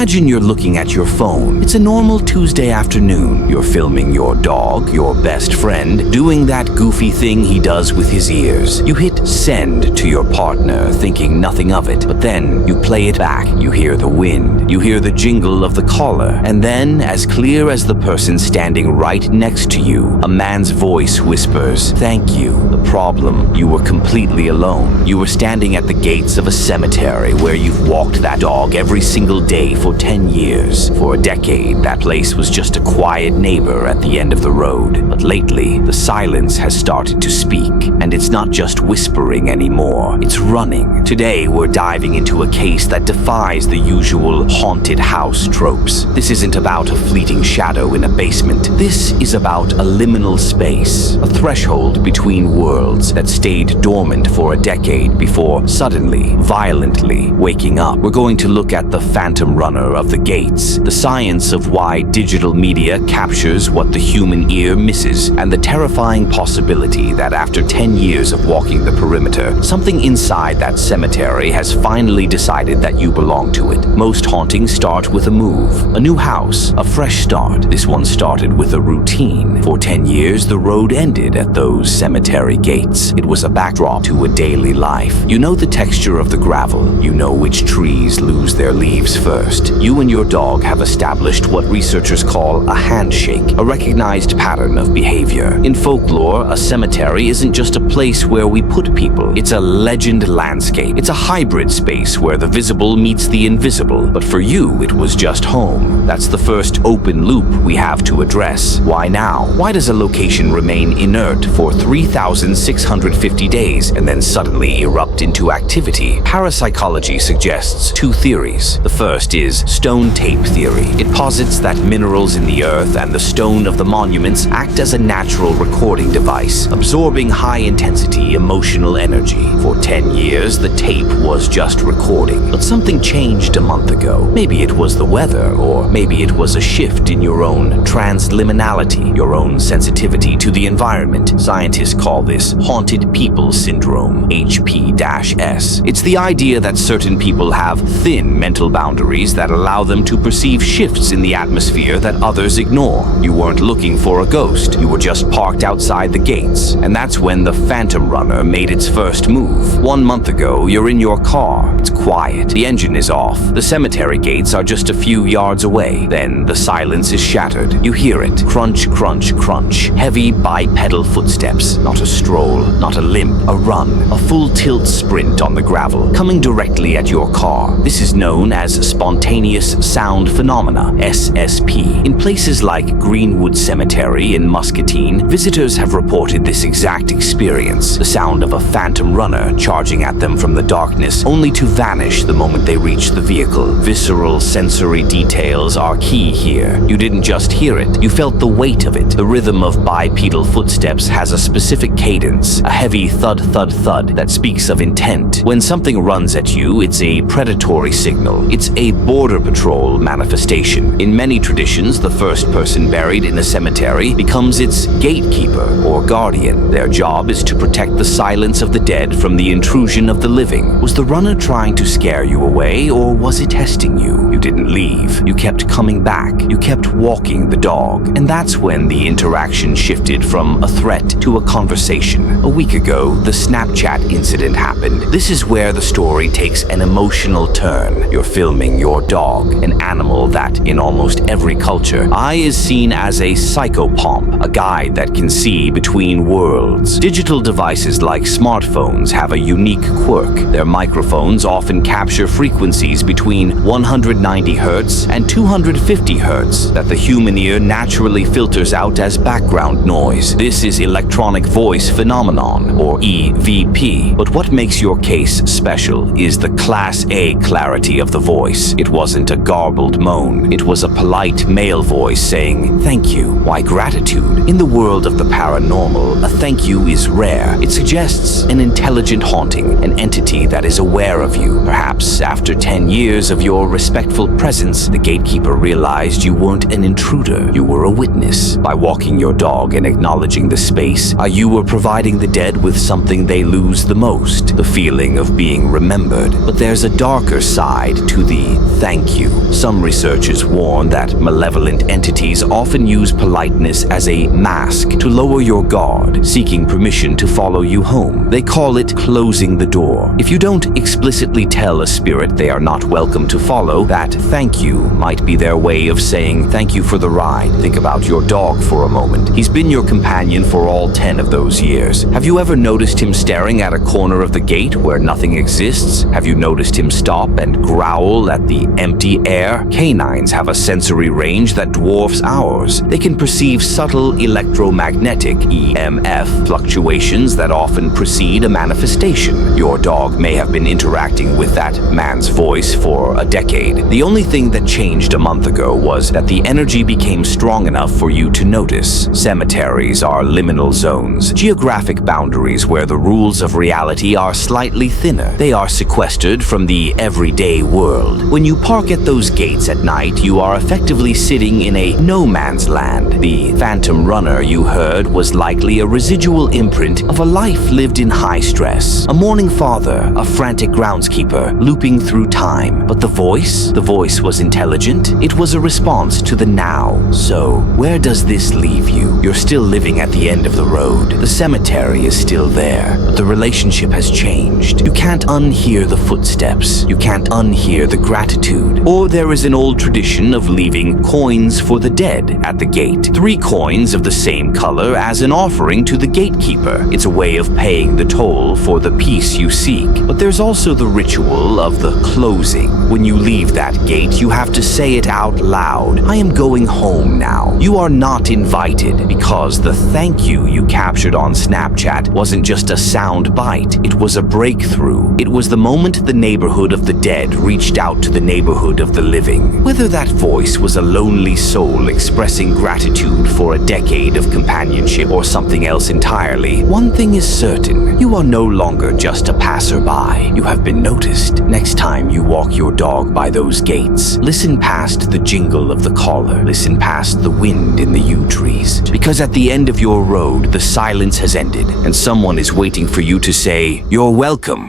Imagine you're looking at your phone. It's a normal Tuesday afternoon. You're filming your dog, your best friend, doing that goofy thing he does with his ears. You hit send to your partner, thinking nothing of it, but then you play it back. You hear the wind. You hear the jingle of the caller. And then, as clear as the person standing right next to you, a man's voice whispers, "Thank you." The problem, you were completely alone. You were standing at the gates of a cemetery where you've walked that dog every single day for 10 years. For a decade, that place was just a quiet neighbor at the end of the road. But lately, the silence has started to speak, and it's not just whispering anymore. It's running. Today, we're diving into a case that defies the usual haunted house tropes. This isn't about a fleeting shadow in a basement. This is about a liminal space, a threshold between worlds that stayed dormant for a decade before suddenly, violently waking up. We're going to look at the phantom runner of the gates, the science of why digital media captures what the human ear misses, and the terrifying possibility that after 10 years of walking the perimeter, something inside that cemetery has finally decided that you belong to it. Most hauntings start with a move, a new house, a fresh start. This one started with a routine. For 10 years, the road ended at those cemetery gates. It was a backdrop to a daily life. You know the texture of the gravel. You know which trees lose their leaves first. You and your dog have established what researchers call a handshake, a recognized pattern of behavior. In folklore, a cemetery isn't just a place where we put people. It's a legend landscape. It's a hybrid space where the visible meets the invisible. But for you, it was just home. That's the first open loop we have to address. Why now? Why does a location remain inert for 3,650 days and then suddenly erupt into activity? Parapsychology suggests two theories. The first is stone tape theory. It posits that minerals in the earth and the stone of the monuments act as a natural recording device, absorbing high-intensity emotional energy. For 10 years, the tape was just recording. But something changed a month ago. Maybe it was the weather, or maybe it was a shift in your own transliminality, your own sensitivity to the environment. Scientists call this haunted people syndrome, HP-S. It's the idea that certain people have thin mental boundaries that allow them to perceive shifts in the atmosphere that others ignore. You weren't looking for a ghost. You were just parked outside the gates. And that's when the phantom runner made its first move. 1 month ago, you're in your car. It's quiet. The engine is off. The cemetery gates are just a few yards away. Then the silence is shattered. You hear it. Crunch, crunch, crunch. Heavy bipedal footsteps. Not a stroll, not a limp, a run. A full tilt sprint on the gravel, coming directly at your car. This is known as spontaneous sound phenomena, SSP. In places like Greenwood Cemetery in Muscatine, visitors have reported this exact experience. The sound of a phantom runner charging at them from the darkness, only to vanish the moment they reach the vehicle. Visceral sensory details are key here. You didn't just hear it, you felt the weight of it. The rhythm of bipedal footsteps has a specific cadence, a heavy thud thud thud that speaks of intent. When something runs at you, it's a predatory signal. It's a border patrol manifestation. In many traditions, the first person buried in a cemetery becomes its gatekeeper or guardian. Their job is to protect the silence of the dead from the intrusion of the living. Was the runner trying to scare you away, or was it testing you? You didn't leave. You kept coming back. You kept walking the dog. And that's when the interaction shifted from a threat to a conversation. A week ago, the Snapchat incident happened. This is where the story takes an emotional turn. You're filming your dog, an animal that, in almost every culture, is seen as a psychopomp, a guide that can see between worlds. Digital devices like smartphones have a unique quirk. Their microphones often capture frequencies between 190 Hz and 250 Hz that the human ear naturally filters out as background noise. This is electronic voice phenomenon, or EVP. But what makes your case special is the Class A clarity of the voice. It wasn't a garbled moan. It was a polite male voice saying, "Thank you." Why gratitude? In the world of the paranormal, a thank you is rare. It suggests an intelligent haunting, an entity that is aware of you. Perhaps after 10 years of your respectful presence, the gatekeeper realized you weren't an intruder. You were a witness. By walking your dog and acknowledging the space, you were providing the dead with something they lose the most, the feeling of being remembered. But there's a darker side to the thank you. Some researchers warn that malevolent entities often use politeness as a mask to lower your guard, seeking permission to follow you home. They call it closing the door. If you don't explicitly tell a spirit they are not welcome to follow, that thank you might be their way of saying thank you for the ride. Think about your dog for a moment. He's been your companion for all 10 of those years. Have you ever noticed him staring at a corner of the gate where nothing exists? Have you noticed him stop and growl at the empty air? Canines have a sensory range that dwarfs ours. They can perceive subtle electromagnetic EMF fluctuations that often precede a manifestation. Your dog may have been interacting with that man's voice for a decade. The only thing that changed a month ago was that the energy became strong enough for you to notice. Cemeteries are liminal zones, geographic boundaries where the rules of reality are slightly thinner. They are sequestered from the everyday world. When you park at those gates at night, you are effectively sitting in a no man's land. The phantom runner you heard was likely a residual imprint of a life lived in high stress. A mourning father, a frantic groundskeeper, looping through time. But the voice was intelligent. It was a response to the now. So, where does this leave you? You're still living at the end of the road. The cemetery is still there, but the relationship has changed. You can't unhear the footsteps. You can't unhear the gratitude. Or there is an old tradition of leaving coins for the dead at the gate. 3 coins of the same color as an offering to the gatekeeper. It's a way of paying the toll for the peace you seek. But there's also the ritual of the closing. When you leave that gate, you have to say it out loud. I am going home now. You are not invited, because the thank you captured on Snapchat wasn't just a sound bite. It was a breakthrough. It was the moment the neighborhood of the dead reached out to the neighborhood of the living. Whether that voice was a lonely soul expressing gratitude for a decade of companionship or something else entirely, one thing is certain. You are no longer just a passerby. You have been noticed. Next time you walk your dog by those gates, listen past the jingle of the caller. Listen past the wind in the yew trees. Because at the end of your road, the silence has ended, and someone is waiting for you to say, "You're welcome."